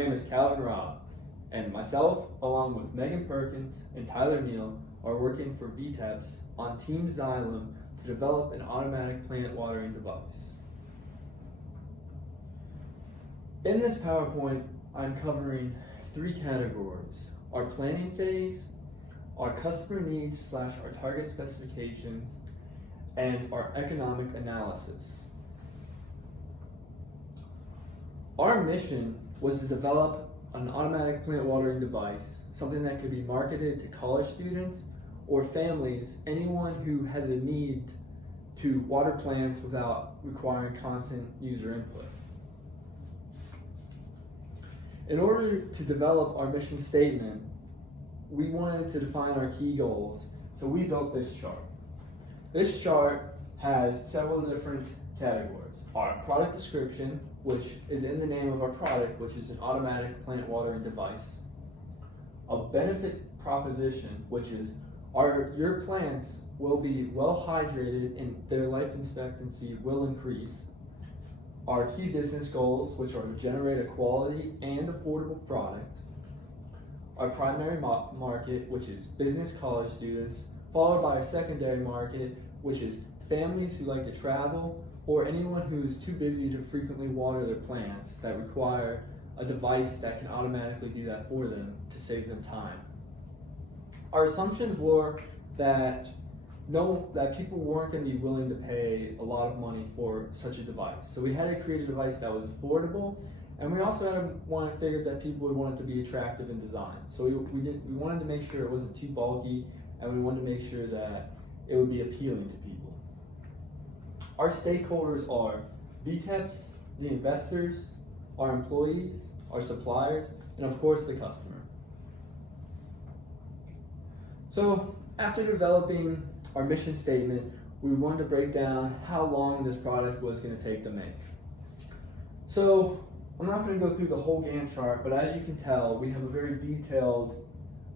name is Calvin Robb, and myself, along with Megan Perkins and Tyler Neal, are working for 8’s on Team Xylem to develop an automatic plant watering device. In this PowerPoint, I'm covering 3 categories: our planning phase, our customer needs / our target specifications, and our economic analysis. Our mission was to develop an automatic plant watering device, something that could be marketed to college students or families, anyone who has a need to water plants without requiring constant user input. In order to develop our mission statement, we wanted to define our key goals, so we built this chart. This chart has several different categories. Our product description, which is in the name of our product, which is an automatic plant watering device. A benefit proposition, which is your plants will be well hydrated and their life expectancy will increase. Our key business goals, which are to generate a quality and affordable product. Our primary market, which is business college students, followed by a secondary market, which is families who like to travel or anyone who is too busy to frequently water their plants that require a device that can automatically do that for them to save them time. Our assumptions were that people weren't going to be willing to pay a lot of money for such a device. So we had to create a device that was affordable, and we also wanted to figure that people would want it to be attractive in design. So we wanted to make sure it wasn't too bulky, and we wanted to make sure that it would be appealing to people. Our stakeholders are 8’s, the investors, our employees, our suppliers, and of course the customer. So after developing our mission statement, we wanted to break down how long this product was going to take to make. So I'm not going to go through the whole Gantt chart, but as you can tell, we have a very detailed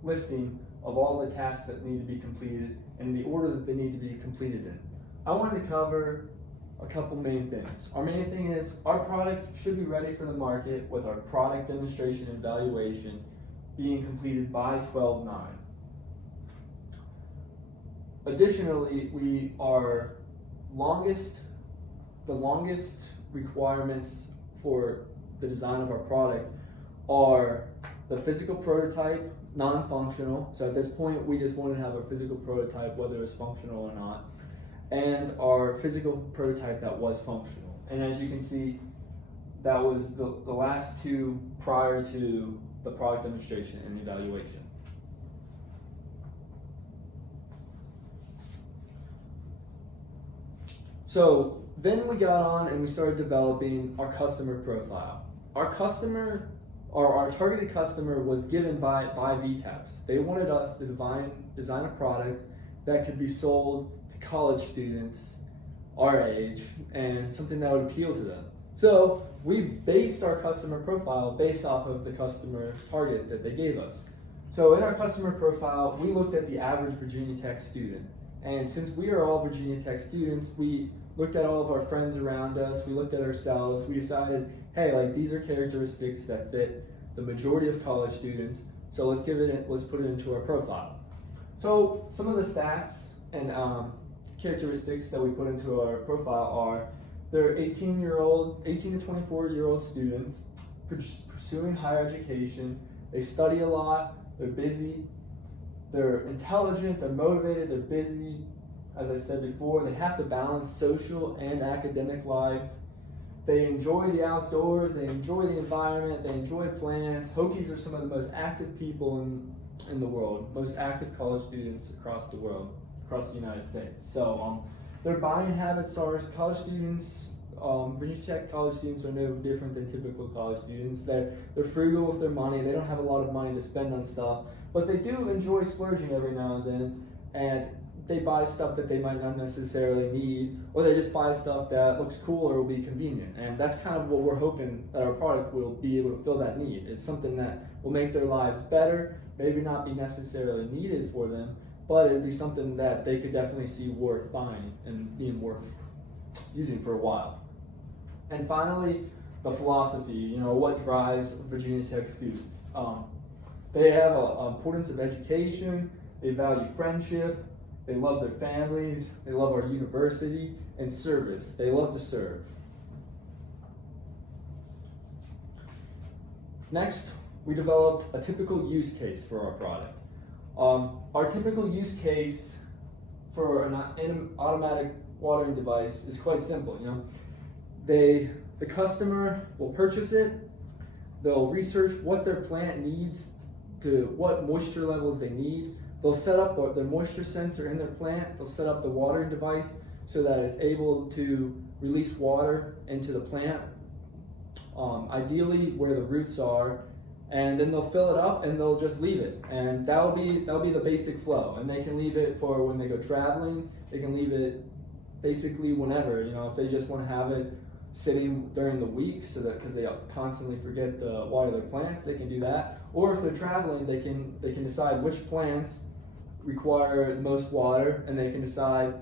listing of all the tasks that need to be completed and the order that they need to be completed in. I wanted to cover a couple main things. Our main thing is our product should be ready for the market with our product demonstration and evaluation being completed by 12/9. Additionally, the longest requirements for the design of our product are the physical prototype, non-functional. So at this point, we just wanted to have a physical prototype, whether it's functional or not, and our physical prototype that was functional. And as you can see, that was the last 2 prior to the product demonstration and evaluation. So then we got on and we started developing our customer profile. Our targeted customer was given by 8’s. They wanted us to design a product that could be sold to college students our age and something that would appeal to them. So we based our customer profile based off of the customer target that they gave us. So in our customer profile, we looked at the average Virginia Tech student. And since we are all Virginia Tech students, we looked at all of our friends around us, we looked at ourselves, we decided, hey, like these are characteristics that fit the majority of college students, so let's put it into our profile. So some of the stats and characteristics that we put into our profile are they're 18 to 24-year-old students pursuing higher education, they study a lot, they're busy, they're intelligent, they're motivated, they're busy. As I said before, they have to balance social and academic life. They enjoy the outdoors, they enjoy the environment, they enjoy plants. Hokies are some of the most active people in the world, most active college students across the world, across the United States. So their buying habits are college students, Virginia Tech college students are no different than typical college students. They're frugal with their money, they don't have a lot of money to spend on stuff, but they do enjoy splurging every now and then, and they buy stuff that they might not necessarily need, or they just buy stuff that looks cool or will be convenient. And that's kind of what we're hoping that our product will be able to fill that need. It's something that will make their lives better, maybe not be necessarily needed for them, but it'd be something that they could definitely see worth buying and being worth using for a while. And finally, the philosophy, what drives Virginia Tech students. They have an importance of education, they value friendship, they love their families, they love our university, and service. They love to serve. Next, we developed a typical use case for our product. Our typical use case for an automatic watering device is quite simple. The customer will purchase it, they'll research what their plant needs, what moisture levels they need. They'll set up their moisture sensor in their plant, they'll set up the watering device so that it's able to release water into the plant, ideally where the roots are, and then they'll fill it up and they'll just leave it. And that'll be the basic flow. And they can leave it for when they go traveling, they can leave it basically whenever, if they just want to have it sitting during the week so that because they constantly forget to water their plants, they can do that. Or if they're traveling, they can decide which plants require the most water, and they can decide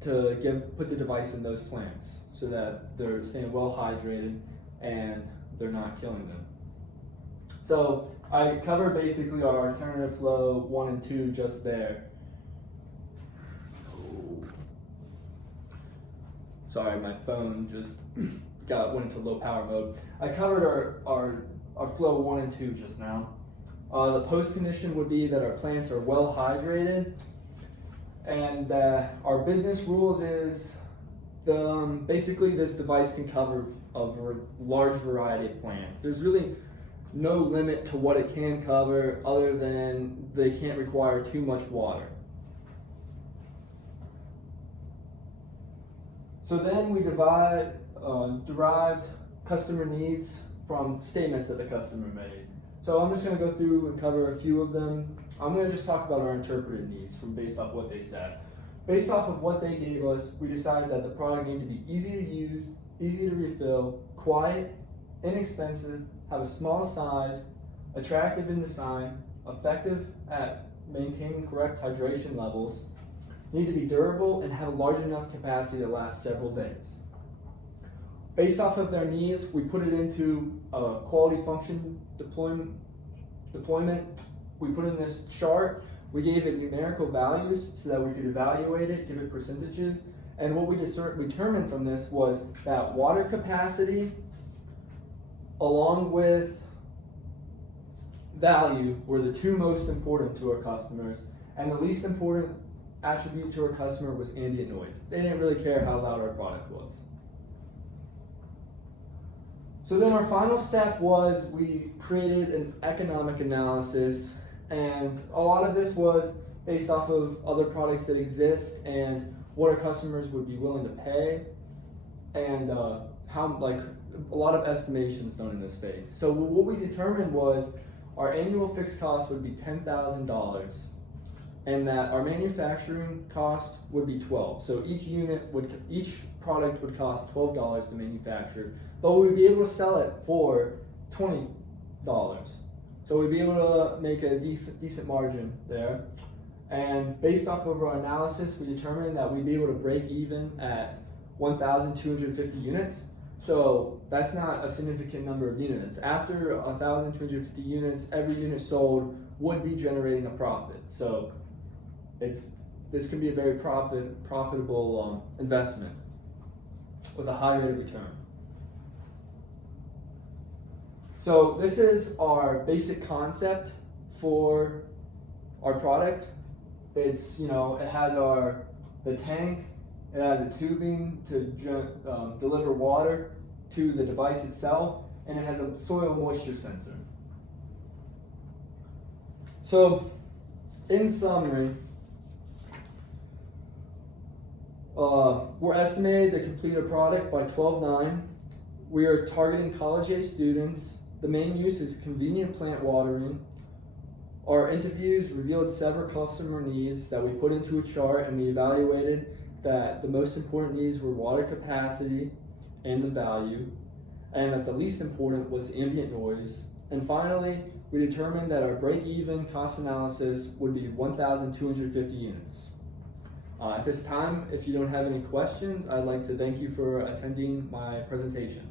to put the device in those plants so that they're staying well hydrated and they're not killing them. So I covered basically our alternative flow 1 and 2 just there. Sorry, my phone just went into low power mode. I covered our flow 1 and 2 just now. The post condition would be that our plants are well hydrated, and our business rules is basically this device can cover a large variety of plants. There's really no limit to what it can cover other than they can't require too much water. So then we derived customer needs from statements that the customer made. So I'm just going to go through and cover a few of them. I'm going to just talk about our interpreted needs based off what they said. Based off of what they gave us, we decided that the product needed to be easy to use, easy to refill, quiet, inexpensive, have a small size, attractive in design, effective at maintaining correct hydration levels, need to be durable, and have a large enough capacity to last several days. Based off of their needs, we put it into a quality function deployment. We put in this chart. We gave it numerical values so that we could evaluate it, give it percentages. And what we determined from this was that water capacity along with value were the two most important to our customers. And the least important attribute to our customer was ambient noise. They didn't really care how loud our product was. So then our final step was we created an economic analysis, and a lot of this was based off of other products that exist and what our customers would be willing to pay, and a lot of estimations done in this phase. So what we determined was our annual fixed cost would be $10,000, and that our manufacturing cost would be $12,000. So each product would cost $12 to manufacture, but we would be able to sell it for $20. So we'd be able to make a decent margin there. And based off of our analysis, we determined that we'd be able to break even at 1,250 units. So that's not a significant number of units. After 1,250 units, every unit sold would be generating a profit. So this can be a very profitable investment with a high rate of return. So this is our basic concept for our product. It's, it has the tank, it has a tubing to deliver water to the device itself, and it has a soil moisture sensor. So, in summary, we're estimated to complete a product by 12/9. We are targeting college-age students. The main use is convenient plant watering. Our interviews revealed several customer needs that we put into a chart, and we evaluated that the most important needs were water capacity and the value, and that the least important was ambient noise. And finally, we determined that our break-even cost analysis would be 1,250 units. At this time, if you don't have any questions, I'd like to thank you for attending my presentation.